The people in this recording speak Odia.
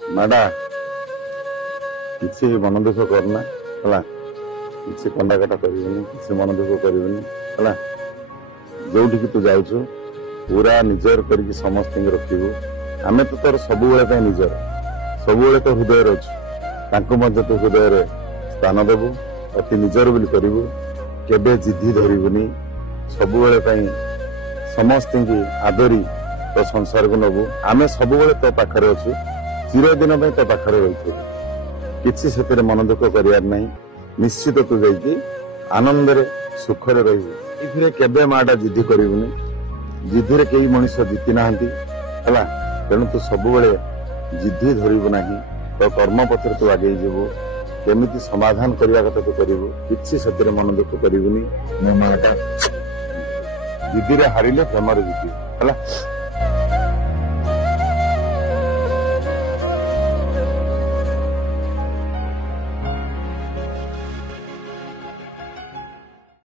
ମାଡା କିଛି ମନ ଦୁଃଖ କରନା ହେଲା, କିଛି କଣ୍ଡାକଟା କରିବୁନି, କିଛି ମନ ଦୁଃଖ କରିବୁନି ହେଲା। ଯୋଉଠିକି ତୁ ଯାଉଛୁ ପୁରା ନିଜର କରିକି ସମସ୍ତଙ୍କୁ ରଖିବୁ। ଆମେ ତ ତୋର ସବୁବେଳେ ପାଇଁ ନିଜର, ସବୁବେଳେ ତ ହୃଦୟରେ ଅଛୁ, ତାଙ୍କୁ ମଧ୍ୟ ତୁ ହୃଦୟରେ ସ୍ଥାନ ଦେବୁ, ଅତି ନିଜର ବୋଲି କରିବୁ। କେବେ ଜିଦ୍ଦି ଧରିବୁନି, ସବୁବେଳେ ପାଇଁ ସମସ୍ତଙ୍କୁ ଆଦରି ତୋ ସଂସାରକୁ ନେବୁ। ଆମେ ସବୁବେଳେ ତୋ ପାଖରେ ଅଛୁ, ଚିରଦିନ ପାଇଁ ତୋ ପାଖରେ ରହିଥିବୁ। କିଛି ସେଥିରେ ମନ ଦୁଃଖ କରିବାର ନାହିଁ। ନିଶ୍ଚିତ ତୁ ଯାଇକି ଆନନ୍ଦରେ ସୁଖରେ ରହିବୁ। ଏଥିରେ କେବେ ମାଟା ଜିଦ୍ଦି କରିବୁନି, ଜିଦ୍ଦିରେ କେହି ମଣିଷ ଜିତି ନାହାନ୍ତି ହେଲା। ତେଣୁ ତୁ ସବୁବେଳେ ଜିଦ୍ଦି ଧରିବୁ ନାହିଁ, ତୋ କର୍ମ ପଥରେ ତୁ ଆଗେଇ ଯିବୁ। କେମିତି ସମାଧାନ କରିବା କଥା ତୁ କରିବୁ, କିଛି ସେଥିରେ ମନ ଦୁଃଖ କରିବୁନି। ମୋ ମାଟା ଜିଦ୍ଦିରେ ହାରିଲେ ପ୍ରେମରେ ଜିତିବୁ ହେଲା।